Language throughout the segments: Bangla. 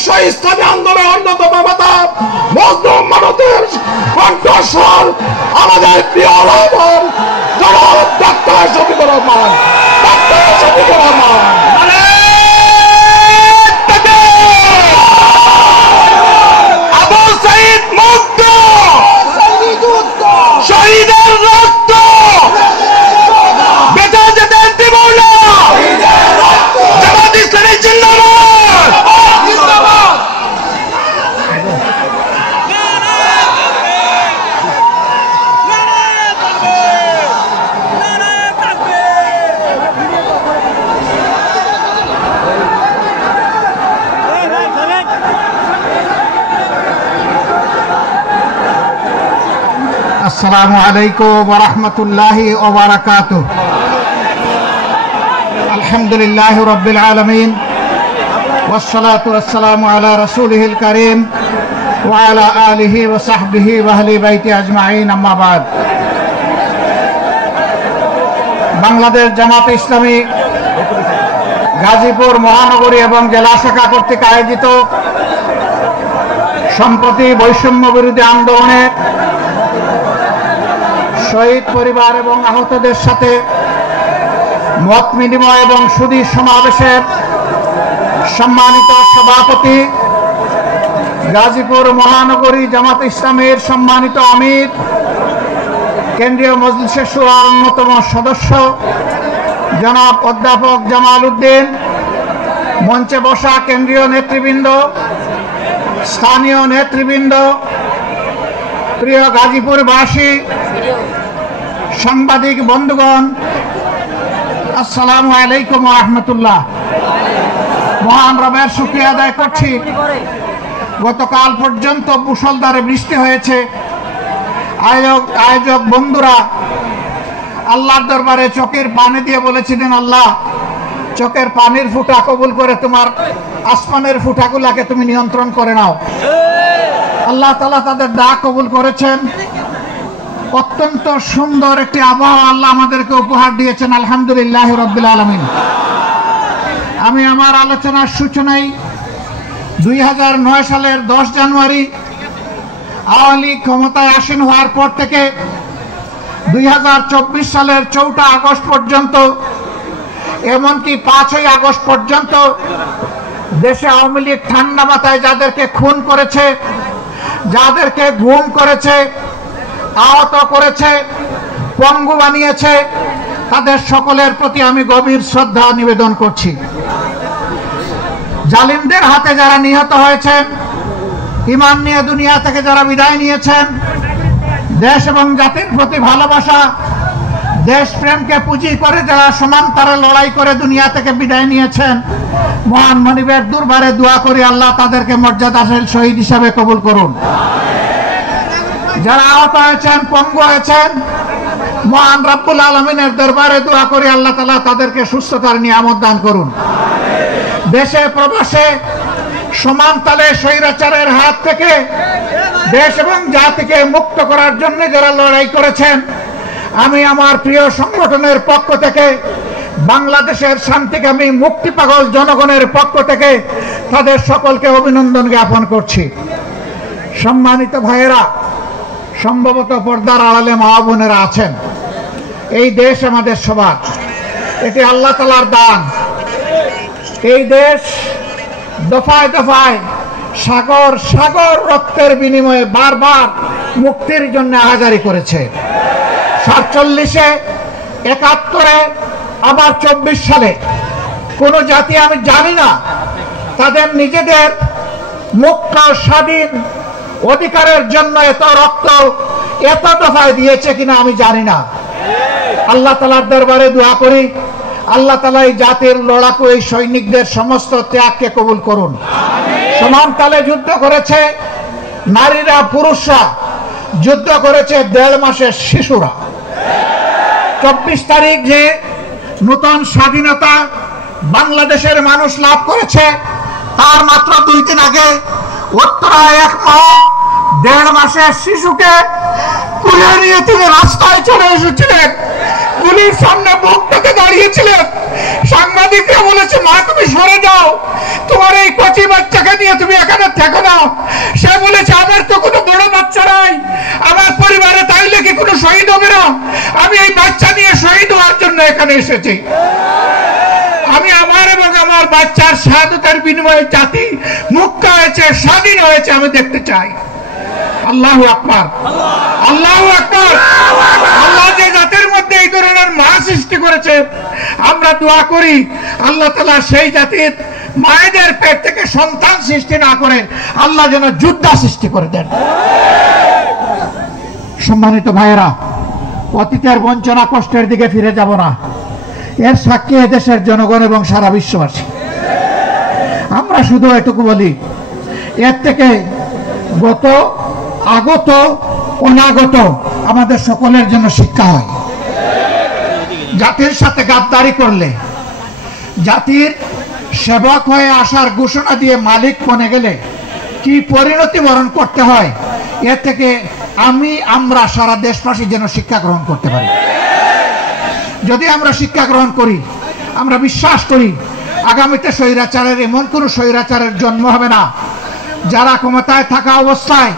বিশ্ব ইসলামী আন্দোলনের অন্যতম নেতা মজলুম মানুষের কণ্ঠস্বর আমাদের প্রিয় রহমান জনাব ডাক্তার শফিকুর রহমান। ডাক্তার শফিকুর রহমান আবু সাঈদ মুক্ত, শহীদের রক্ত বেঁচে যেতে দিব না। জামাত ইসলামী জিন্দাবাদ। আসসালামু আলাইকুম ওয়া রাহমাতুল্লাহি ওয়া বারাকাতুহু। আলহামদুলিল্লাহি রাব্বিল আলামিন ওয়াস সালাতু ওয়াস সালামু আলা রাসূলিহিল কারীম ওয়া আলা আলিহি ওয়া সাহবিহি ওয়া আহলি বাইতি আজমাইন, আম্মা বাদ। বাংলাদেশ জামাত ইসলামী গাজীপুর মহানগরী এবং জেলা শাখা কর্তৃক আয়োজিত সম্প্রতি বৈষম্য বিরোধী আন্দোলনে শহীদ পরিবার এবং আহতদের সাথে মত বিনিময় এবং সুধী সমাবেশের সম্মানিত সভাপতি, গাজীপুর মহানগরী জামাত ইসলামের সম্মানিত আমির, কেন্দ্রীয় মজলিসে শুরার অন্যতম সদস্য জনাব অধ্যাপক জামাল উদ্দিন, মঞ্চে বসা কেন্দ্রীয় নেতৃবৃন্দ, স্থানীয় নেতৃবৃন্দ, প্রিয় গাজীপুরবাসী, সাংবাদিক বন্ধুগণ, আসসালামু আলাইকুম ওয়া রাহমাতুল্লাহ। মহান রবের শুকরিয়া আদায় করছি, গতকাল পর্যন্ত মুষলধারে বৃষ্টি হয়েছে। আয়োজক বন্ধুরা আল্লাহর দরবারে চোখের পানি দিয়ে বলেছিলেন, আল্লাহ চোখের পানির ফুটা কবুল করে তোমার আসমানের ফুটাগুলাকে তুমি নিয়ন্ত্রণ করে নাও। আল্লাহ তাআলা তাদের ডাক কবুল করেছেন। অত্যন্ত সুন্দর একটি আবহাওয়া আল্লাহ আমাদেরকে উপহার দিয়েছেন, আলহামদুলিল্লাহ রাব্বিল আলামিন। আমি আমার আলোচনার সূচনায় 2009 সালের 10 জানুয়ারি আওয়ামী লীগ ক্ষমতায় আসীন হওয়ার পর থেকে 2024 সালের 4 আগস্ট পর্যন্ত, এমনকি 5ই আগস্ট পর্যন্ত দেশে আওয়ামী লীগ ঠান্ডা মাথায় যাদেরকে খুন করেছে, যাদেরকে গুম করেছে, আহত করেছে, পঙ্গু বানিয়েছে, তাদের সকলের প্রতি আমি গভীর শ্রদ্ধা নিবেদন করছি। জালিমদের হাতে যারা নিহত হয়েছেন, ঈমান নিয়ে দুনিয়া থেকে যারা বিদায় নিয়েছেন, দেশ এবং জাতির প্রতি ভালোবাসা, দেশপ্রেমকে পুঁজি করে যারা সমান্তরে লড়াই করে দুনিয়া থেকে বিদায় নিয়েছেন, মহান মনিবের দরবারে দোয়া করি আল্লাহ তাদেরকে মর্যাদাশীল শহীদ হিসাবে কবুল করুন। যারা আহত হয়েছেন, পঙ্গু হয়েছেন, মহান রব্বুল আলামিনের দরবারে দোয়া করি আল্লাহ তাআলা তাদেরকে সুস্থতার নিয়ামত দান করুন। দেশে প্রবাসে সমান তালে স্বৈরাচারের হাত থেকে দেশ এবং জাতিকে মুক্ত করার জন্য যারা লড়াই করেছেন, আমি আমার প্রিয় সংগঠনের পক্ষ থেকে, বাংলাদেশের শান্তিকামী মুক্তি পাগল জনগণের পক্ষ থেকে তাদের সকলকে অভিনন্দন জ্ঞাপন করছি। সম্মানিত ভাইয়েরা, সম্ভবত পর্দার আড়ালে মা বোনেরা আছেন, এই দেশ আমাদের সবার, এটি আল্লাহ তাআলার দান। এই দেশ দফায় দফায় সাগর সাগর রক্তের বিনিময়ে বারবার মুক্তির জন্য আহাজারি করেছে। 47-এ, 71-এ, আবার 24 সালে কোন জাতি আমি জানি না তাদের নিজেদের মুক্ত স্বাধীন অধিকারের জন্য এত রক্ত এত দফায় দিয়েছে কিনা আমি জানি না। আল্লাহ তাআলার দরবারে দোয়া করি আল্লাহ তাআলা এই জাতির লড়াকু এই সৈনিকদের সমস্ত ত্যাগকে কবুল করুন। সমান তালে যুদ্ধ করেছে নারীরা, পুরুষরা, যুদ্ধ করেছে 1.5 মাসের শিশুরা। 24 তারিখ যে নতুন স্বাধীনতা বাংলাদেশের মানুষ লাভ করেছে, তার মাত্র 2 দিন আগে উত্তরায় এক মা 1.5 মাসের শিশুকে তুলে নিয়ে তিনি রাস্তায় চলে এসেছিলেন, গুলির সামনে বুক পেতে দাঁড়িয়েছিলেন। সাংবাদিকরা বলেছে, মা তুমি সরে যাও, তোমার এই কচি বাচ্চাকে নিয়ে তুমি এখানে থেকো না। সে বলেছে, আমার তো কোনো বড় বাচ্চা নাই, আমার পরিবারে তাইলে কি কোনো শহীদ হবে না? আমি এই বাচ্চা নিয়ে শহীদ হওয়ার জন্য এখানে এসেছি। আমি আমার এবং আমার বাচ্চার শাহাদাতের বিনিময়ে জাতি মুক্ত হয়েছে, স্বাধীন হয়েছে, আমি দেখতে চাই। আল্লাহু আকবার, আল্লাহু আকবার। আল্লাহ যে জাতির মধ্যে এই ধরনের মা সৃষ্টি করেছে, আমরা দোয়া করি আল্লাহ তাআলা সেই জাতির মায়েদের পেট থেকে সন্তান সৃষ্টি না করে আল্লাহ যেন যোদ্ধা সৃষ্টি করে দেন। সম্মানিত ভাইয়েরা, অতীতের বঞ্চনা কষ্টের দিকে ফিরে যাব না, এর সাক্ষী দেশের জনগণ এবং সারা বিশ্ববাসী। আমরা শুধু এটুকু বলি, এর থেকে গত, আগত, অনাগত আমাদের সকলের জন্য শিক্ষা হয়। জাতির সাথে গাদ্দারি করলে, জাতির সেবক হয়ে আসার ঘোষণা দিয়ে মালিক বনে গেলে কি পরিণতি বরণ করতে হয়, এর থেকে আমরা সারা দেশবাসী যেন শিক্ষা গ্রহণ করতে পারি। যদি আমরা শিক্ষা গ্রহণ করি, আমরা বিশ্বাস করি আগামীতে স্বৈরাচারের এমন কোন স্বৈরাচারের জন্ম হবে না যারা ক্ষমতায় থাকা অবস্থায়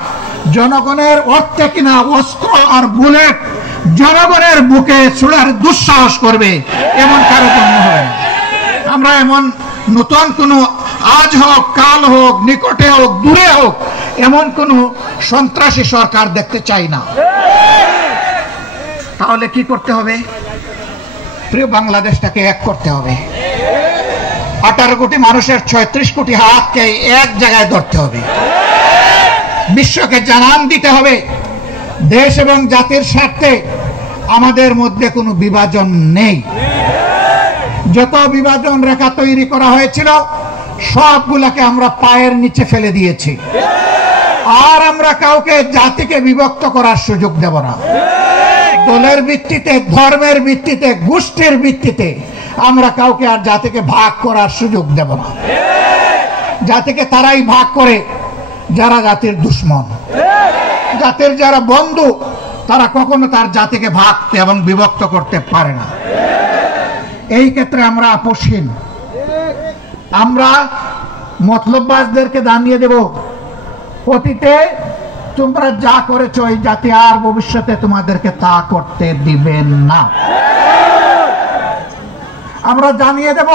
জনগণের অর্থে কিনা অস্ত্র আর বুলেট জনগণের বুকে ছুড়ার দুঃসাহস করবে, এমন কারো জন্ম হবে না। আমরা এমন নতুন কোন, আজ হোক কাল হোক নিকটে হোক দূরে হোক, এমন কোন সন্ত্রাসী সরকার দেখতে চাই না। তাহলে কি করতে হবে? প্রিয় বাংলাদেশটাকে এক করতে হবে। 18 কোটি মানুষের 36 কোটি হাতকে এক জায়গায় ধরতে হবে। বিশ্বকে জানান দিতে হবে দেশ এবং জাতির স্বার্থে আমাদের মধ্যে কোনো বিভাজন নেই। যত বিভাজন রেখা তৈরি করা হয়েছিল সবগুলাকে আমরা পায়ের নিচে ফেলে দিয়েছি। আর আমরা কাউকে জাতিকে বিভক্ত করার সুযোগ দেব না। দলের ভিত্তিতে, ধর্মের ভিত্তিতে, গোষ্ঠীর ভিত্তিতে আমরা কাউকে আর জাতিকে ভাগ করার সুযোগ দেব না। জাতিকে তারাই ভাগ করে যারা জাতির দুশ্মন। জাতির যারা বন্ধু তারা কখনো তার জাতিকে ভাগ এবং বিভক্ত করতে পারে না। এই ক্ষেত্রে আমরা আপোষহীন। আমরা মতলববাজদেরকে জানিয়ে দেব, অতীতে তোমরা যা করেছো এই জাতি আর ভবিষ্যতে তোমাদেরকে তা করতে দিবেন না। আমরা জানিয়ে দেব,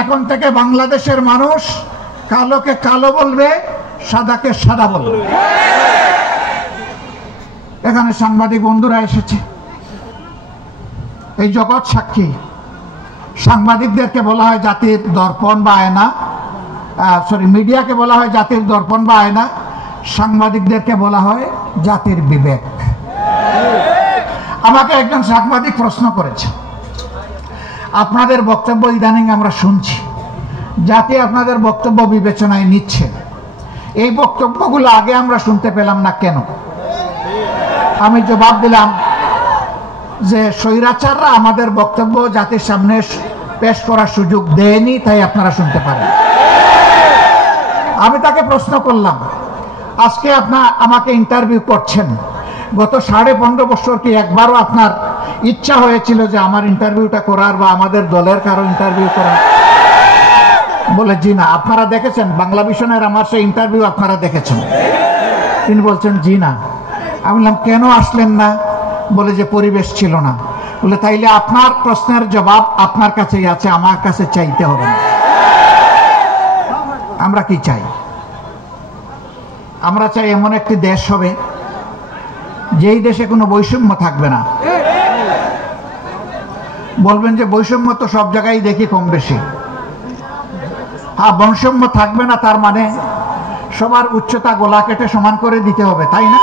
এখন থেকে বাংলাদেশের মানুষ কালোকে কালো বলবে, সাদাকে সাদা বলবে। এখানে সাংবাদিক বন্ধুরা এসেছে, এই জগৎ সাক্ষী। সাংবাদিকদেরকে বলা হয় জাতির দর্পণ বা আয়না, মিডিয়াকে বলা হয় জাতির দর্পণ বা আয়না, সাংবাদিকদেরকে বলা হয় জাতির বিবেক। আমাকে একজন সাংবাদিক প্রশ্ন করেছে, আপনাদের বক্তব্য ইদানিং আমরা শুনছি, জাতি আপনাদের বক্তব্য বিবেচনায় নিচ্ছে, এই বক্তব্যগুলো আগে আমরা শুনতে পেলাম না কেন? আমি জবাব দিলাম যে স্বৈরাচাররা আমাদের বক্তব্য জাতির সামনে পেশ করার সুযোগ দেয়নি, তাই আপনারা শুনতে পারেন। আমি তাকে প্রশ্ন করলাম, আজকে আপনার আমাকে ইন্টারভিউ করছেন, গত 15.5 বছর কি একবারও আপনার ইচ্ছা হয়েছিল যে আমার ইন্টারভিউটা করার বা আমাদের দলের কারো ইন্টারভিউ করার? বলে জি না। আপনারা দেখেছেন বাংলা ভিশনের আমার সেই ইন্টারভিউ? আপনারা দেখেছেন? তিনি বলছেন জি না। আমি বললাম কেন আসলেন না? বলে যে পরিবেশ ছিল না। বলে তাইলে আপনার প্রশ্নের জবাব আপনার কাছেই আছে, আমার কাছে চাইতে হবে না। আমরা কি চাই? আমরা চাই এমন একটি দেশ হবে যেই দেশে কোনো বৈষম্য থাকবে না। বলবেন যে বৈষম্য তো সব জায়গায় দেখি কম বেশি। হ্যাঁ, বৈষম্য থাকবে না তার মানে সবার উচ্চতা গলা কেটে সমান করে দিতে হবে, তাই না?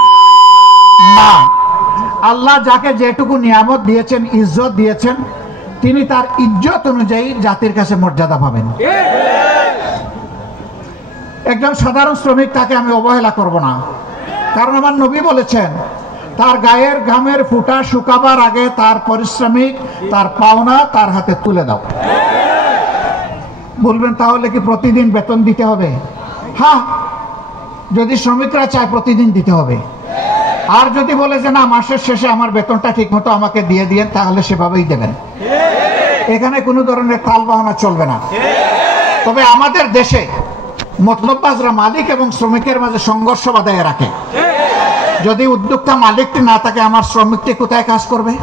না, আল্লাহ যাকে যেটুকু নিয়ামত দিয়েছেন, ইজ্জত দিয়েছেন, তিনি তার ইজ্জত অনুযায়ী জাতির কাছে মর্যাদা পাবেন। একজন সাধারণ শ্রমিক, তাকে আমি অবহেলা করব না, কারণ আমার নবী বলেছেন তার গায়ের ঘামের ফুটা শুকাবার আগে তার পারিশ্রমিক, তার পাওনা তার হাতে তুলে দাও। বলবেন তাহলে কি প্রতিদিন বেতন দিতে হবে? হ্যাঁ, যদি শ্রমিকরা চায় প্রতিদিন দিতে হবে। আর যদি বলে যে না, মাসের শেষে আমার বেতনটা ঠিক মতো আমাকে দিয়ে দিয়েন, তাহলে সেভাবেই দেবেন। এখানে কোনো ধরনের তাল বাহানা চলবে না। তবে আমাদের দেশে মতলববাজরা মালিক এবং শ্রমিকের মাঝে সংঘর্ষ বাঁধায় রাখে। যদি উদ্যোক্তা মালিকটি না থাকে, আমার শ্রমিকটি কোথায় কাজ করবে?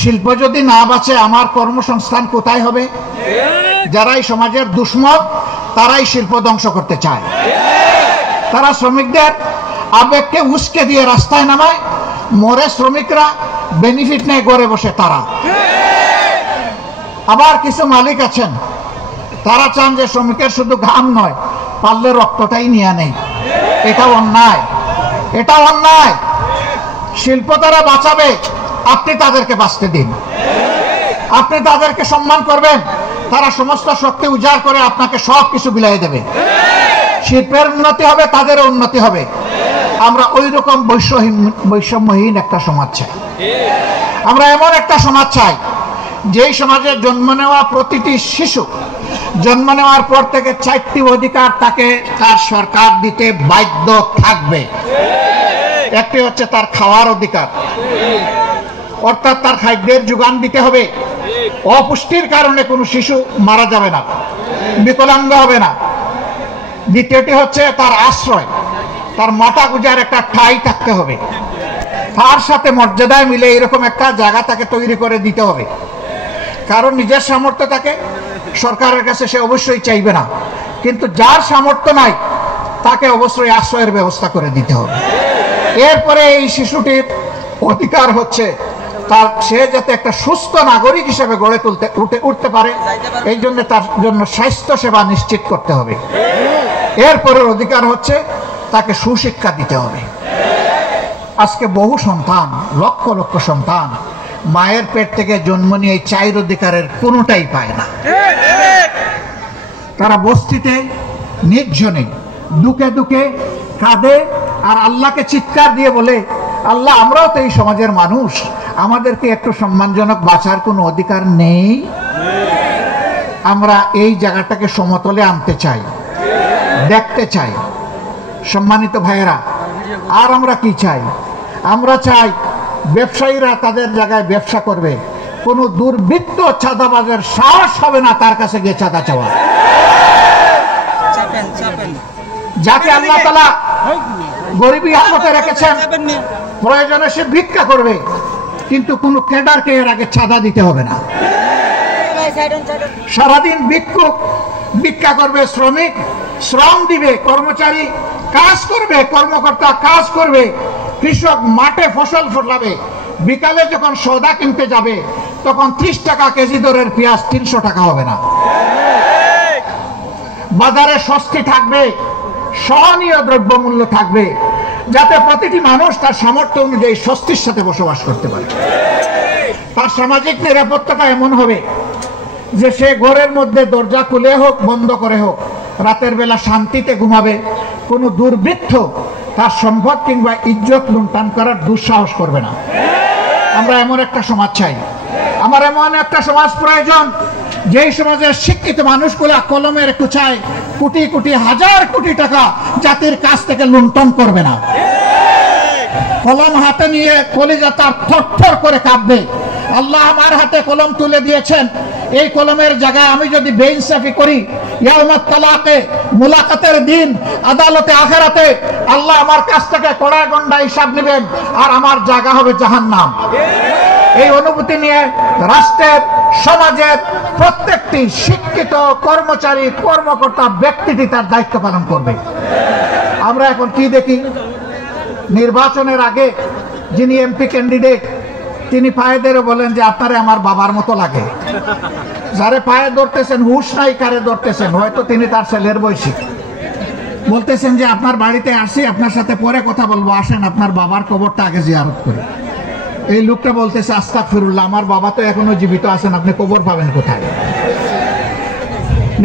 শিল্প যদি না বাঁচে, আমার কর্মসংস্থান কোথায় হবে? যারাই সমাজের দুশ্মন, তারাই শিল্প ধ্বংস করতে চায়। তারা শ্রমিকদের আবেগকে উস্কে দিয়ে রাস্তায় নামায়, মরে শ্রমিকরা, বেনিফিট নেই ঘরে বসে তারা। আবার কিছু মালিক আছেন, তারা চান যে শ্রমিকের শুধু ঘাম নয়, পারলে রক্তটাই নিয়ে নেই। এটা অন্যায়, এটা অন্যায়। শিল্প তারা বাঁচাবে, আপনি তাদেরকে বাঁচতে দিন। আপনি তাদেরকে সম্মান করবেন, তারা সমস্ত শক্তি উজাড় করে আপনাকে সব কিছু বিলাই দেবে। শিল্পের উন্নতি হবে, তাদেরও উন্নতি হবে। আমরা ওই রকম বৈষম্যহীন একটা সমাজ চাই। আমরা এমন একটা সমাজ চাই যেই সমাজে জন্ম নেওয়া প্রতিটি শিশু জন্ম নেওয়ার পর থেকে 4টি অধিকার তাকে তার সরকার দিতে বাধ্য থাকবে। একটি হচ্ছে তার খাওয়ার অধিকার, অর্থাৎ তার খাদ্যের যোগান দিতে হবে। অপুষ্টির কারণে কোনো শিশু মারা যাবে না, বিকলাঙ্গ হবে না। দ্বিতীয়টি হচ্ছে তার আশ্রয়, তার মাথা গুজার একটা ঠাঁই থাকতে হবে। তার সাথে মর্যাদায় মিলে এরকম একটা জায়গা তাকে তৈরি করে দিতে হবে। কারণ নিজের সামর্থ্য থাকে, সরকারের কাছে সে অবশ্যই চাইবে না, কিন্তু যার সামর্থ্য নাই তাকে অবশ্যই আশ্রয়ের ব্যবস্থা করে দিতে হবে। এরপরে এই শিশুটির অধিকার হচ্ছে সে যাতে একটা সুস্থ নাগরিক হিসেবে গড়ে উঠতে পারে, এই জন্য তার জন্য স্বাস্থ্য সেবা নিশ্চিত করতে হবে। এরপরের অধিকার হচ্ছে তাকে সুশিক্ষা দিতে হবে। আজকে বহু সন্তান, লক্ষ লক্ষ সন্তান মায়ের পেট থেকে জন্ম নিয়ে এই 4 অধিকারের কোনোটাই পায় না। তারা বস্তিতে নির্জনে দুঃখে দুঃখে কাঁদে আর আল্লাহকে চিৎকার দিয়ে বলে, আল্লাহ, আমরাও তো এই সমাজের মানুষ, আমাদেরকে একটু সম্মানজনক বাঁচার কোনো অধিকার নেই। আমরা এই জায়গাটাকে সমতলে আনতে চাই, দেখতে চাই। সম্মানিত ভাইয়েরা, আর আমরা কি চাই? আমরা চাই ব্যবসায়ীরা তাদের জায়গায় ব্যবসা করবে, কোনো দুর্বৃত্ত চাঁদাবাজের সাহস হবে না তার কাছে গিয়ে চাঁদা চাওয়া। যাকে আল্লাহ তাআলা গরিবী হালতে রেখেছেন, প্রয়োজনে সে ভিক্ষা করবে, কিন্তু কোনো ক্যাডারকে এর আগে চাঁদা দিতে হবে না। সারাদিন ভিক্ষুক ভিক্ষা করবে, শ্রমিক শ্রম দিবে, কর্মচারী কাজ করবে, কর্মকর্তা কাজ করবে, কৃষক মাঠে ফসল ফলাবে, বিকালে যখন সওদা কিনতে যাবে তখন 30 টাকা কেজি দরের পেঁয়াজ 300 টাকা হবে না। বাজারে সস্তি থাকবে, সহনীয় দ্রব্যমূল্য থাকবে, যাতে প্রতিটি মানুষ তার সামর্থ্য অনুযায়ী স্বস্তির সাথে বসবাস করতে পারে। তার সামাজিক নিরাপত্তাটা এমন হবে যে সে ঘরের মধ্যে দরজা খুলে হোক বন্ধ করে হোক রাতের বেলা শান্তিতে ঘুমাবে। কোনো দুর্বৃত্ত তার সম্পদ কিংবা ইজ্জত লুণ্ঠন করার দুঃসাহস করবে না। আমরা এমন একটা সমাজ চাই। আমার এমন একটা সমাজ প্রয়োজন যেই সমাজের শিক্ষিত মানুষগুলা কলমের কুচায় কোটি কোটি হাজার কোটি টাকা জাতির কাছ থেকে লুণ্ঠন করবে না। কলম হাতে নিয়ে কলিজা তার থরথর করে কাঁপবে। আল্লাহ আমার হাতে কলম তুলে দিয়েছেন, এই কলমের জায়গায় আমি যদি বেইনসাফি করি, ইয়াউমাত তালাকে, মুলাকাতের দিন, আদালতে আখিরাতে আল্লাহ আমার কাছ থেকে কড়া গন্ডা হিসাব নেবেন আর আমার জায়গা হবে জাহান্নাম। এই অনুভূতি নিয়ে রাষ্ট্রের, সমাজের প্রত্যেকটি শিক্ষিত কর্মচারী, কর্মকর্তা, ব্যক্তিটি তার দায়িত্ব পালন করবে। আমরা এখন কি দেখি? নির্বাচনের আগে যিনি এমপি ক্যান্ডিডেট তিনি পায়ে ধরে বলেন যে আপনারে আমার বাবার মতো লাগে। যারে পায়ে ধরতেছেন হুশ নাই কারে ধরতেছেন, হয়তো তিনি তার ছেলের বয়সী। বলতেছেন যে আপনার বাড়িতে আসি, আপনার সাথে পরে কথা বলবো, আসেন আপনার বাবার কবরটা আগে জিয়ারত করি। এই লোকটা বলতেছে আস্তাগফিরুল্লাহ, আমার বাবা তো এখনো জীবিত আছেন, আপনি কবর পাবেন কোথায়?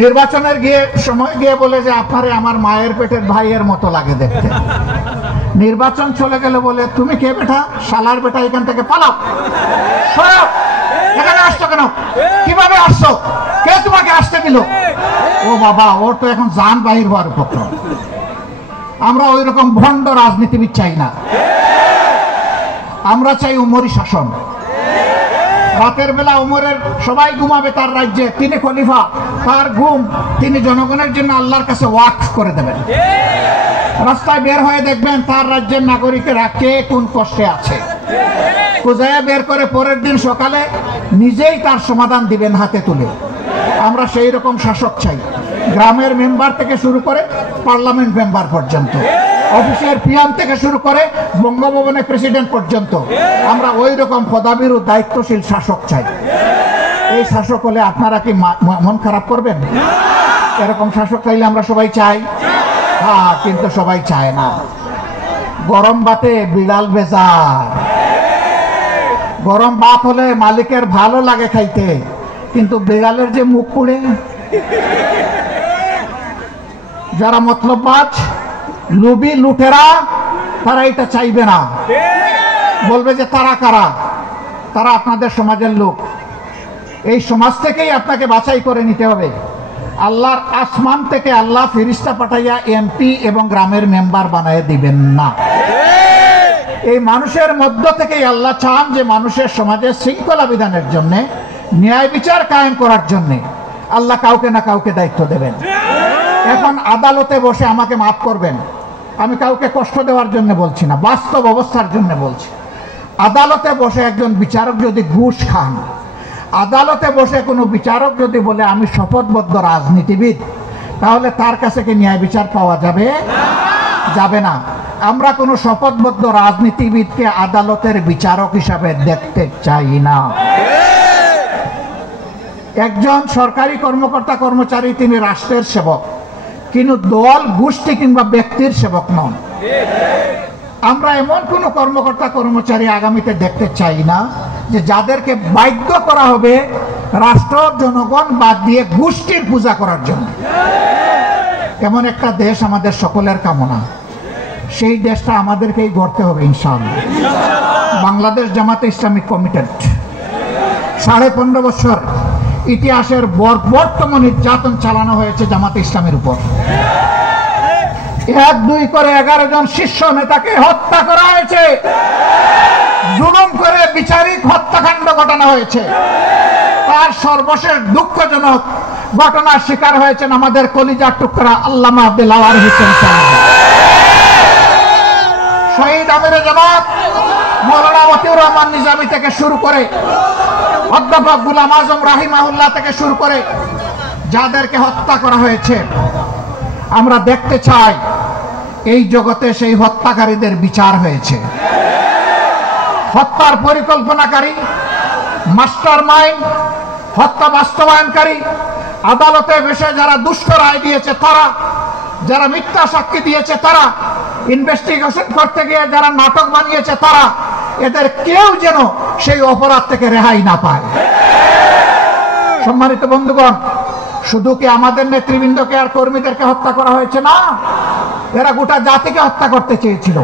নির্বাচনের সময় গিয়ে বলে যে আপনারে আমার মায়ের পেটের ভাইয়ের মতো লাগে দেখতে। নির্বাচন চলে গেলে বলে তুমি কে বেটা? শালার বেটা, এখান থেকে পালাও, সরো। এখানে আসছো কেন? কিভাবে আসছো? কে তোমাকে আসতে দিল? ও বাবা, ওর তো এখন জান বাহির হওয়ার উপক্রম। আমরা ওই রকম ভণ্ড রাজনীতিবিদ চাই না। আমরা চাই উমরি শাসন। রাতের বেলা ওমরের সবাই ঘুমাবে তার রাজ্যে, তিনি খলিফা, তার ঘুম তিনি জনগণের জন্য আল্লাহর কাছে ওয়াকফ করে দেবেন। রাস্তায় বের হয়ে দেখবেন তার রাজ্যের নাগরিকেরা কে কোন কষ্টে আছে, খুঁজে বের করে পরের দিন সকালে নিজেই তার সমাধান দিবেন হাতে তুলে। আমরা সেই রকম শাসক চাই, গ্রামের মেম্বার থেকে শুরু করে পার্লামেন্ট মেম্বার পর্যন্ত, অফিসের পিয়ান থেকে শুরু করে বঙ্গভবনের প্রেসিডেন্ট পর্যন্ত আমরা ওই রকম পদাবিরু দায়িত্বশীল শাসক চাই। এই শাসক হলে আপনারা কি মন খারাপ করবেন? এরকম শাসক চাইলে আমরা সবাই চাই, হ্যাঁ, কিন্তু সবাই চায় না। গরম ভাতে বিড়াল বেজার। গরম ভাত হলে মালিকের ভালো লাগে খাইতে, কিন্তু বিড়ালের যে মুখ পুড়ে। যারা মতলববাজ, লুবি, লুটেরা, তারা এটা চাইবে না, বলবে যে তারা কারা? তারা আপনাদের সমাজের লোক। এই সমাজ থেকেই আপনাকে বাছাই করে নিতে হবে। আল্লাহর আসমান থেকে আল্লাহ ফেরেশতা পাঠাইয়া এমপি এবং গ্রামের মেম্বার বানায় দিবেন না। এই মানুষের মধ্য থেকেই আল্লাহ চান যে মানুষের সমাজে শৃঙ্খলা বিধানের জন্য, ন্যায় বিচার কায়েম করার জন্য আল্লাহ কাউকে না কাউকে দায়িত্ব দেবেন। এখন আদালতে বসে, আমাকে মাফ করবেন, আমি কাউকে কষ্ট দেওয়ার জন্য বলছি না, বাস্তব অবস্থার জন্য বলছি। আদালতে বসে একজন বিচারক যদি ঘুষ খান, আদালতে বসে কোনো বিচারক যদি বলে আমি শপথবদ্ধ রাজনীতিবিদ, তাহলে তার কাছে কি ন্যায় বিচার পাওয়া যাবে? যাবে না। আমরা কোনো শপথবদ্ধ রাজনীতিবিদকে আদালতের বিচারক হিসাবে দেখতে চাই না। একজন সরকারি কর্মকর্তা কর্মচারী, তিনি রাষ্ট্রের সেবক, কিন্তু দল, গোষ্ঠী কিংবা ব্যক্তির সেবক নন। আমরা এমন কোন কর্মকর্তা কর্মচারী আগামীতে দেখতে চাই না যে যাদেরকে বাধ্য করা হবে রাষ্ট্র, জনগণ বাদ দিয়ে গোষ্ঠীর পূজা করার জন্য। এমন একটা দেশ আমাদের সকলের কামনা। সেই দেশটা আমাদেরকেই গড়তে হবে ইনশাআল্লাহ। বাংলাদেশ জামাতে ইসলামিক কমিটেড 15.5 বছর ইতিহাসের বর্বরতম নির্যাতন চালানো হয়েছে জামাতে ইসলামের উপর। 1-2 করে 11 জন শীর্ষ নেতাকে হত্যা করা হয়েছে, জুলুম করে বিচারিক হত্যাকাণ্ড ঘটানো হয়েছে। তার সর্বশেষ দুঃখজনক ঘটনার শিকার হয়েছেন আমাদের কলিজার টুকরা আল্লামা দেলাওয়ার হোসেন সাহেব। শহীদ আমিরে জামাত মৌলানা মতিউর রহমান নিজামী থেকে শুরু করে অধ্যাপক গোলাম আজম রাহিমাহুল্লাহ থেকে শুরু করে যাদেরকে হত্যা করা হয়েছে, আমরা দেখতে চাই এই জগতে সেই হত্যাকারীদের বিচার হয়েছে। হত্যার পরিকল্পনাকারী, মাস্টার মাইন্ড, হত্যা বাস্তবায়নকারী, আদালতে বসে যারা দুষ্ট রায় দিয়েছে তারা, যারা মিথ্যা সাক্ষী দিয়েছে তারা, ইনভেস্টিগেশন করতে গিয়ে যারা নাটক বানিয়েছে তারা, এদের কেউ যেন সেই অপরাধ থেকে রেহাই না পায়। সম্মানিত বন্ধুগণ, শুধু কি আমাদের নেতৃবৃন্দকে আর কর্মীদেরকে হত্যা করা হয়েছে? না, এরা গোটা জাতিকে হত্যা করতে চেয়েছিল।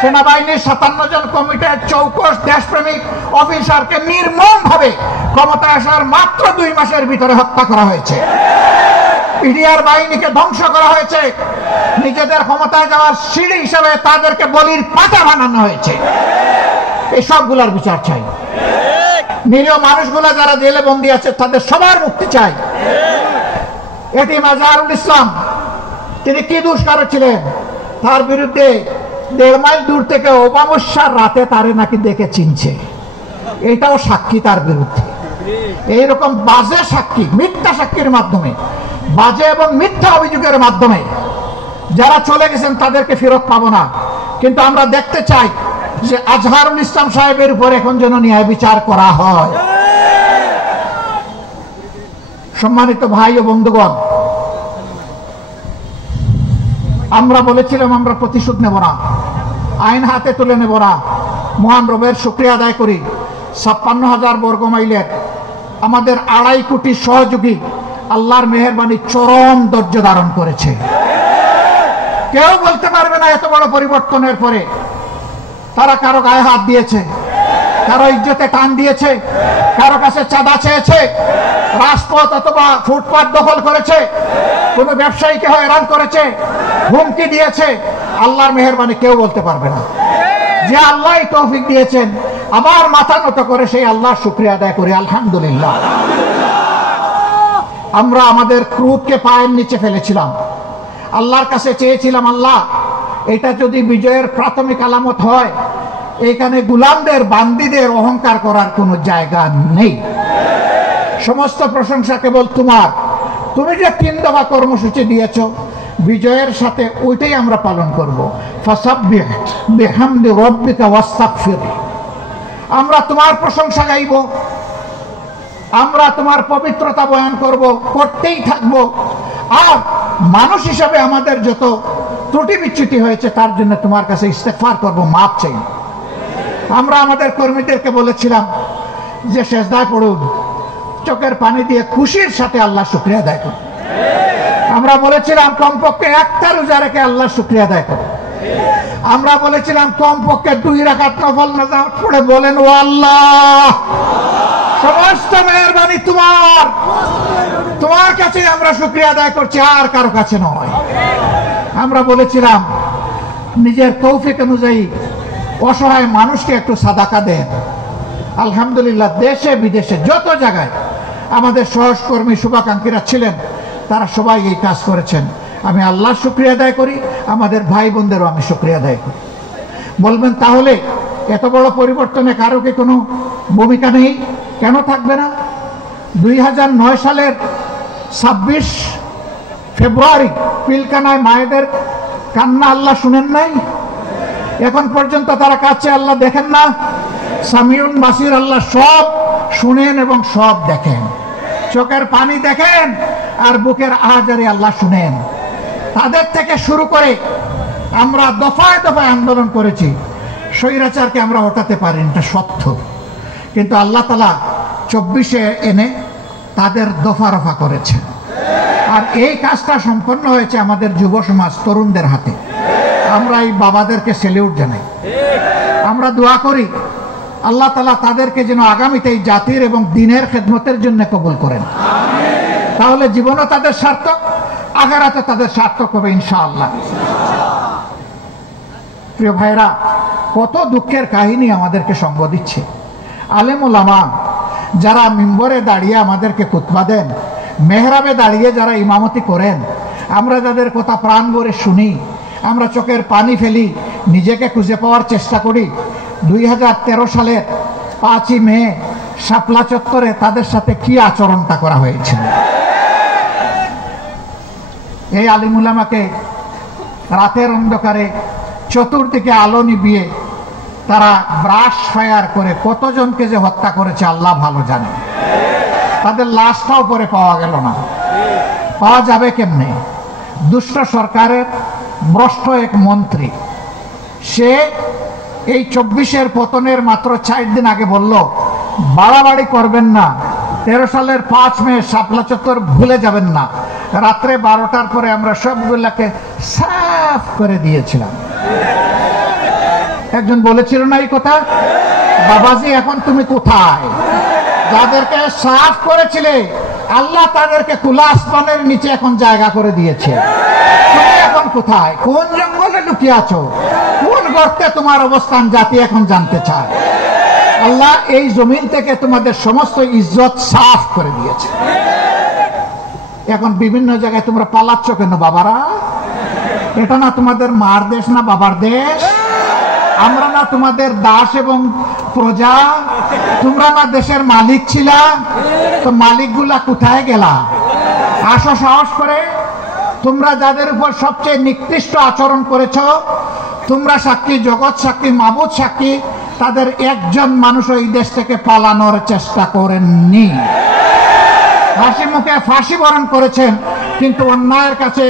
সেনাবাহিনীর 57 জন কমিটির চৌকস দেশপ্রেমিক অফিসারকে নির্মমভাবে ক্ষমতায় আসার মাত্র 2 মাসের ভিতরে হত্যা করা হয়েছে। পিডিআর বাহিনীকে ধ্বংস করা হয়েছে। নিজেদের ক্ষমতায় যাওয়ার সিঁড়ি হিসাবে তাদেরকে বলির পাতা বানানো হয়েছে। এই সবগুলোর বিচার চাই। নিরীহ মানুষগুলো যারা জেলে বন্দী আছে তাদের সবার মুক্তি চাই। এটি মাজহারুল ইসলাম, তিনি কি দুষ্কার ছিলেন? তার বিরুদ্ধে 1.5 মাইল দূর থেকে অমাবস্যার রাতে তারে নাকি দেখে চিনছে, এটাও সাক্ষী তার বিরুদ্ধে। এইরকম বাজে সাক্ষী, মিথ্যা সাক্ষীর মাধ্যমে, বাজে এবং মিথ্যা অভিযোগের মাধ্যমে যারা চলে গেছেন তাদেরকে ফেরত পাবো না। কিন্তু আমরা দেখতে চাই যে আজহারুল ইসলাম সাহেবের উপর এখন যেন ন্যায় বিচার করা হয়। সম্মানিত ভাই ও বন্ধুগণ, আমরা বলেছিলাম আমরা প্রতিশোধ নেব না, আইন হাতে তুলে নেব না। মহান রবের শুকরিয়া আদায় করি, 56,000 বর্গ মাইলের আমাদের 2.5 কোটি সহযোগী আল্লাহর মেহেরবানি চরম ধৈর্য ধারণ করেছে। কেউ বলতে পারবে না এত বড় পরিবর্তনের পরে তারা কারো গায়ে হাত দিয়েছে, কারো ইজ্জতে টান দিয়েছে, কারো কাছে চাঁদা চেয়েছে, রাজপথ অথবা ফুটপাত দখল করেছে, কোন ব্যবসায়ীকে হয়রান করেছে, হুমকি দিয়েছে। আল্লাহর মেহেরবানি কেউ বলতে পারবে না। যে আল্লাহ তৌফিক দিয়েছেন, আবার মাথা নত করে সেই আল্লাহর শুকরিয়া আদায় করি, আলহামদুলিল্লাহ। আমরা আমাদের ক্রোধকে পায়ের নিচে ফেলেছিলাম, আল্লাহর কাছে চেয়েছিলাম, আল্লাহ এটা যদি বিজয়ের প্রাথমিক আলামত হয়, এখানে গোলামদের বান্দীদের অহংকার করার কোনো জায়গা নেই। সমস্ত প্রশংসা কেবল তোমার। তুমি যে 3 দফা কর্মসূচি দিয়েছ, বিজয়ের সাথে ওইটাই আমরা পালন করব। ফাসাব্বিহ বিহামদি রাব্বিকা ওয়াস্তাগফির। আমরা তোমার প্রশংসা গাইব, আমরা তোমার পবিত্রতা বয়ান করব, করতেই থাকবো। আর মানুষ হিসাবে আমাদের যত ত্রুটি বিচ্যুতি হয়েছে তার জন্য তোমার কাছে ইস্তেগফার করব, মাপ চাই। আমরা আমাদের কর্মীদেরকে বলেছিলাম যে সেজদায় পড়ুন, চোখের পানি দিয়ে খুশির সাথে আল্লাহ শুকরিয়া আদায় করুন। আমরা বলেছিলাম কমপক্ষে 1টা রোজা রেখে আল্লাহ শুকরিয়া আদায় করুন। আমরা বলেছিলাম কমপক্ষে 2 রাকাত নফল নামাজ পড়ে বলেন, ও আল্লাহ সমস্ত মেহেরবানি তোমার, তোমার কাছে আমরা শুকরিয়া আদায় করছি, আর কারো কাছে নয়। আমরা বলেছিলাম নিজের তৌফিক অনুযায়ী অসহায় মানুষকে একটু সাদাকা দেন। আলহামদুলিল্লাহ, দেশে বিদেশে যত জায়গায় আমাদের সহকর্মী শুভাকাঙ্ক্ষীরা ছিলেন, তারা সবাই এই কাজ করেছেন। আমি আল্লাহর শুকরিয়া আদায় করি, আমাদের ভাই বোনদেরও আমি শুকরিয়া আদায় করি। বলবেন তাহলে এত বড় পরিবর্তনে কারো কি কোনো ভূমিকা নেই? কেন থাকবে না? 2009 সালের 26 ফেব্রুয়ারি পিলকানায় মায়েদের কান্না আল্লাহ শুনেন নাই? এখন পর্যন্ত তারা কাছে, আল্লাহ দেখেন না? সামিউন বাসির, আল্লাহ সব শুনেন এবং সব দেখেন। চোখের পানি দেখেন আর বুকের আহাজারি আল্লাহ শুনেন। তাদের থেকে শুরু করে আমরা দফায় দফায় আন্দোলন করেছি, স্বৈরাচারকে আমরা হটাতে পারিনি, এটা সত্য। কিন্তু আল্লাহ তাআলা 24-এ এনে তাদের দফা রফা করেছেন। আর এই কাজটা সম্পন্ন হয়েছে আমাদের যুব সমাজ, তরুণদের হাতে। আমরা এই বাবাদেরকে সেলিউট জানাই। আমরা দোয়া করি আল্লাহ তাআলা তাদেরকে যেন আগামীতে এই জাতির এবং দ্বীনের খেদমতের জন্য কবুল করেন। তাহলে জীবনও তাদের সার্থক, আখিরাতে তাদের সার্থক হবে ইনশাআল্লাহ। প্রিয় ভাইরা, কত দুঃখের কাহিনী আমাদেরকে সঙ্গ দিচ্ছে। আলেম ওলামা যারা মিম্বরে দাঁড়িয়ে আমাদেরকে খুতবা দেন, মেহরাবে দাঁড়িয়ে যারা ইমামতি করেন, আমরা যাদের কথা প্রাণ ভরে শুনি, আমরা চোখের পানি ফেলি, নিজেকে খুঁজে পাওয়ার চেষ্টা করি। 2013 সালের 5ই মে শাপলা চত্বরে তাদের সাথে কি আচরণটা করা হয়েছিল। এই আলিম উলামাকে রাতের অন্ধকারে চতুর্দিকে আলো নিভিয়ে তারা ব্রাশ ফায়ার করে কতজনকে যে হত্যা করেছে আল্লাহ ভালো জানে। তাদের লাশটাও পরে পাওয়া গেল না। পাওয়া যাবে কেমনে? দুষ্ট সরকারের ভ্রষ্ট এক মন্ত্রী, সে এই 24-এর পতনের মাত্র 4 দিন আগে বলল, বাড়াবাড়ি করবেন না, 13 সালের 5 মে শাপলা চত্বর ভুলে যাবেন না। রাত্রে 12টার পরে আমরা সবগুলাকে সাফ করে দিয়েছিলাম। একজন বলেছিল না এই কথা, বাবাজি এখন তুমি কোথায়? যাদেরকে সাফ করেছিলে আল্লাহ তাদেরকে খোলা আসমানের নিচে এখন জায়গা করে দিয়েছে। তুমি এখন কোথায়? কোন জঙ্গলে লুকিয়ে আছো? কোন গর্তে তোমার অবস্থান জাতি এখন জানতে চায়। আল্লাহ এই জমিন থেকে তোমাদের সমস্ত ইজ্জত সাফ করে দিয়েছে। এখন বিভিন্ন জায়গায় তোমরা পালাচ্ছ কেন বাবারা? এটা না তোমাদের মার দেশ না বাবার দেশ? আমরা না তোমাদের দাস এবং প্রজা? তোমরা না দেশের মালিক ছিলা? তো মালিকগুলা কোথায় গেলা? আসো সাহস করে। তোমরা যাদের উপর সবচেয়ে নিকৃষ্ট আচরণ করেছ, তোমরা সাক্ষী, জগৎ সাক্ষী, মাবুদ সাক্ষী, তাদের একজন মানুষ এই দেশ থেকে পালানোর চেষ্টা করেননি। হাসি মুখে ফাঁসি বরণ করেছেন, কিন্তু অন্যায়ের কাছে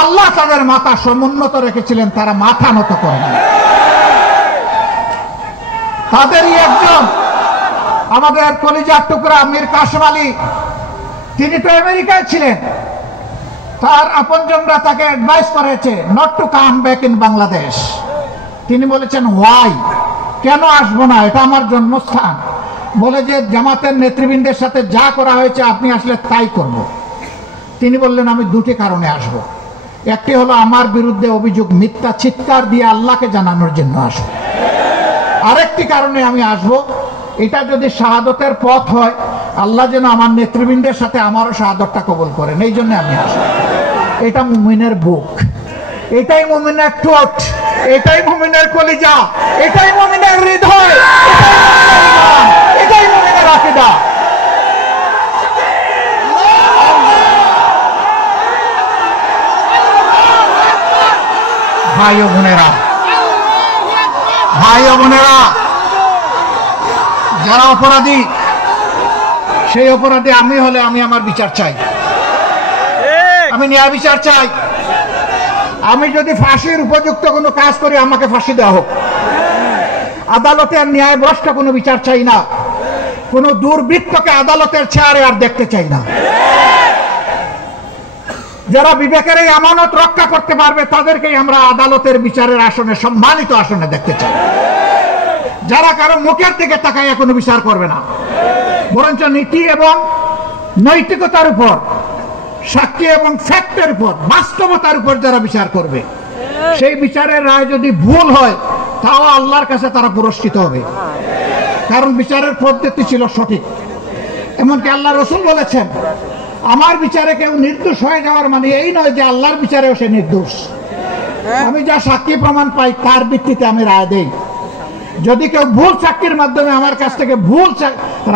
আল্লাহ তাদের মাথা সমুন্নত রেখেছিলেন, তারা মাথা নত করেন। তাদেরই একজন আমাদের কলিজার টুকরা মীর কাসেম আলী, তিনি তো আমেরিকায় ছিলেন। তার আপনজনরা তাকে অ্যাডভাইস করেছে not to come back in Bangladesh. তিনি বলেছেন ওয়াই, কেন আসবো না, এটা আমার জন্মস্থান। বলে যে জামাতের নেতৃবৃন্দের সাথে যা করা হয়েছে আপনি আসলে তাই করব। তিনি বললেন আমি 2টি কারণে আসব। একটি হলো আমার বিরুদ্ধে অভিযোগ মিথ্যা চিৎকার দিয়ে আল্লাহকে জানানোর জন্য আসব। আরেকটি কারণে আমি আসব, এটা যদি শাহাদতের পথ হয়, আল্লাহ যেন আমার নেতৃবৃন্দের সাথে আমারও শাহাদতটা কবুল করেন, এই জন্য আমি আসব। এটা মুমিনের বুক, এটাই মুমিনের ঠোঁট, এটাই মুমিনের কলিজা, এটাই মুমিনের হৃদয়, এটাই মুমিনের আকীদা। ভাই ও বোনেরা, ভাই ও বোনেরা, যারা অপরাধী, সেই অপরাধী আমি হলে আমি আমার বিচার চাই, আমি ন্যায় বিচার চাই। আমি যদি ফাঁসির উপযুক্ত কোনো কাজ করি, আমাকে ফাঁসি দেওয়া হোক। আদালতের ন্যায় ভ্রষ্ট কোনো বিচার চাই না, কোনো দুর্বৃত্তকে আদালতের চেয়ারে আর দেখতে চাই না। যারা বিবেকের এই আমানত রক্ষা করতে পারবে, তাদেরকেই আমরা আদালতের বিচারের আসনে, সম্মানিত আসনে দেখতে চাই। যারা কারো মুখের দিকে তাকাইয়া কোনো বিচার করবে না, বরঞ্চ নীতি এবং নৈতিকতার উপর, সাক্ষী এবং ফ্যাক্টের উপর, বাস্তবতার উপর যারা বিচার করবে, সেই বিচারের রায় যদি ভুল হয়, তাও আল্লাহর কাছে তারা পুরস্কৃত হবে, কারণ বিচারের পদ্ধতি ছিল সঠিক। এমনকি আল্লাহ রসুল বলেছেন, আমার বিচারে কেউ নির্দোষ হয়ে যাওয়ার মানে এই নয় যে আল্লাহর বিচারেও সে নির্দোষ। আমি যা সাক্ষী প্রমাণ পাই, তার ভিত্তিতে আমি রায় দেই। যদি কেউ ভুল সাক্ষীর মাধ্যমে আমার কাছ থেকে ভুল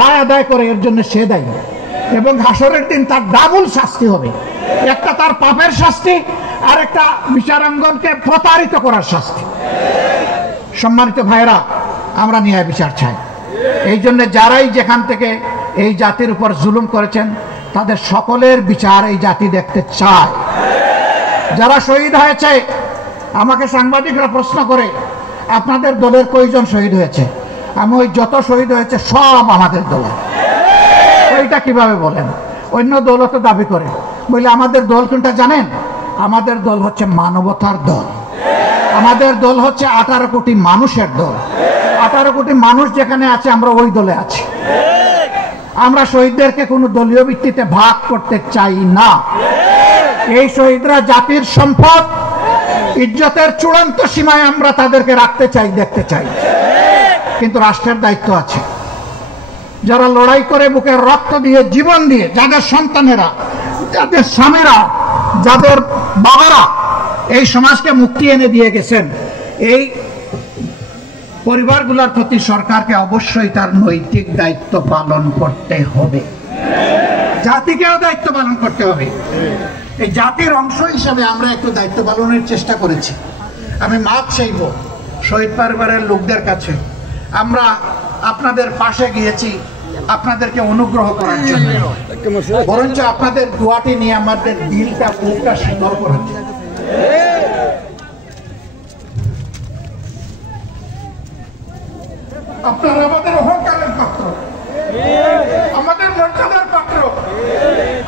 রায় আদায় করে, এর জন্য সে দায়ী, এবং হাসরের দিন তার ডাবল শাস্তি হবে। একটা তার পাপের শাস্তি, আর একটা বিচারাঙ্গনকে প্রতারিত করার শাস্তি। সম্মানিত ভাইরা, আমরা ন্যায় বিচার চাই। এই জন্য যারাই যেখান থেকে এই জাতির উপর জুলুম করেছেন, তাদের সকলের বিচার এই জাতি দেখতে চায়। যারা শহীদ হয়েছে, আমাকে সাংবাদিকরা প্রশ্ন করে, আপনাদের দলের কয়জন শহীদ হয়েছে? আমি ওই যত শহীদ হয়েছে সব আমাদের দলের। ওইটা কিভাবে বলেন? অন্য দলও তো দাবি করে। বলে আমাদের দল কোনটা জানেন? আমাদের দল হচ্ছে মানবতার দল। আমাদের দল হচ্ছে 18 কোটি মানুষের দল। 18 কোটি মানুষ যেখানে আছে, আমরা ওই দলে আছি। আমরা শহীদদেরকে কোনো দলীয় ভিত্তিতে ভাগ করতে চাই না। এই শহীদরা জাতির সম্পদ, ইজ্জতের চূড়ান্ত সীমায় আমরা তাদেরকে রাখতে চাই, দেখতে চাই। কিন্তু রাষ্ট্রের দায়িত্ব আছে। যারা লড়াই করে বুকের রক্ত দিয়ে, জীবন দিয়ে, যাদের সন্তানেরা, যাদের স্বামীরা, যাদের বাবারা এই সমাজকে মুক্তি এনে দিয়ে গেছেন, এই পরিবারগুলোর প্রতি সরকারকে অবশ্যই তার নৈতিক দায়িত্ব পালন করতে হবে। জাতিকেও দায়িত্ব পালন করতে হবে। এই জাতির অংশ হিসাবে আমরা একটু দায়িত্ব পালনের চেষ্টা করেছি। আমি মাপ চাইব শহীদ পরিবারের লোকদের কাছে। আমরা আপনাদের পাশে গিয়েছি আপনাদেরকে অনুগ্রহ করার জন্য, বরঞ্চ আপনাদের দোয়াটি নিয়ে আমাদের দিলটা, বুকটা শীতল করেছে। আপনারা আমাদের অহংকারের পাত্র, আমাদের মর্যাদার পাত্র,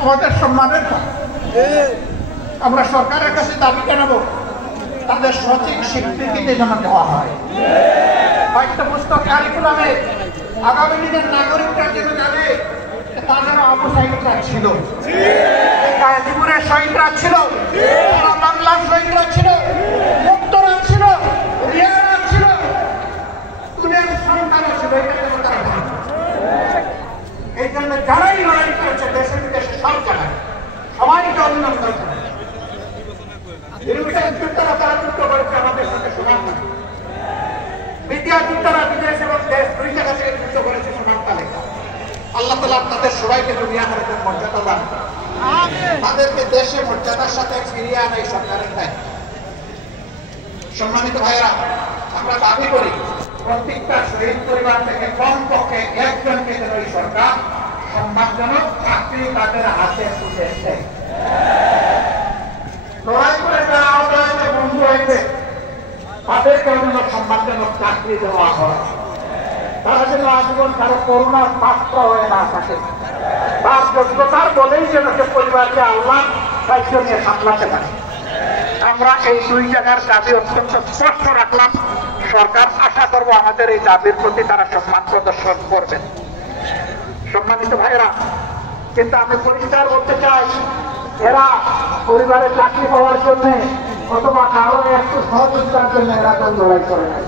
আমাদের সম্মানের পাত্র। আমরা সরকারের কাছে দাবি জানাবো, তাদের সঠিক স্বীকৃতিতে যেন দেওয়া হয়। পাঠ্যপুস্তক কারিকুলামে আগামী দিনের নাগরিকরা যেন জানে তাদের আবু সাইদরা ছিল, গাজীপুরের শহীদরা ছিল, বাংলার শহীদরা ছিল, মুক্তরা ছিল, রিয়ারা ছিল, তুলের সন্তানও ছিল। এই জন্য যারাই লড়াই করেছে দেশে বিদেশে সব জায়গায় সবাইকে অভিনন্দন জানাই। যুদ্ধরা তারা যুদ্ধ করেছে আমাদের সাথে সমান। বিদ্যা যুদ্ধরা বিদেশ এবং দেশ দুই জায়গা থেকে যুদ্ধ করেছে সমান তালে। আল্লাহ তাআলা তাদের সবাইকে দুনিয়া থেকে মর্যাদা দান, তাদেরকে দেশে মর্যাদার সাথে ফিরিয়ে আনা এই সরকারের দায়িত্ব। সম্মানিত ভাইয়েরা, আমরা দাবি করি প্রত্যেকটা শহীদ পরিবার থেকে কমপক্ষে একজনকে যেন এই সরকার সম্মানজনক চাকরি তাদের হাতে তুলে দেয়। লড়াই করে যারা আহত হয়েছে, বন্ধু হয়েছে, তাদেরকে যেন সম্মানজনক চাকরি দেওয়া হয়। তারা যেন আজীবন কারো করুণার পাত্র হয়ে না থাকে। তার যোগ্যতার বলেই যেন সে পরিবারকে আল্লাহ দায়িত্ব নিয়ে সামলাতে পারে। আমরা এই দুই জায়গার দাবি অত্যন্ত স্পষ্ট রাখলাম। সরকার আশা করবো আমাদের এই দাবির প্রতি তারা সম্মান প্রদর্শন করবেন। সম্মানিত ভাইরা, কিন্তু আমি পরিষ্কার বলতে চাই, এরা পরিবারের চাকরি পাওয়ার জন্য অথবা কারো একটু সহযোগিতার জন্য এরা তো লড়াই করে নাই।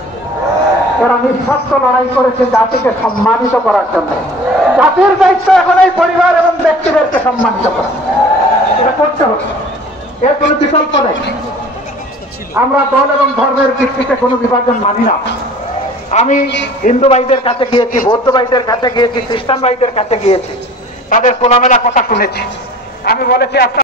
এরা নিঃস্বার্থ লড়াই করেছে জাতিকে সম্মানিত করার জন্য। জাতির দায়িত্ব এখন এই পরিবার এবং ব্যক্তিদেরকে সম্মানিত করা, এটা করতে হবে, এর কোনো বিকল্প নেই। আমরা দল এবং ধর্মের ভিত্তিতে কোনো বিভাজন মানি না। আমি হিন্দু ভাইদের কাছে গিয়েছি, বৌদ্ধ ভাইদের কাছে গিয়েছি, খ্রিস্টান ভাইদের কাছে গিয়েছি, তাদের খোলামেলা কথা শুনেছি। আমি বলেছি আপনার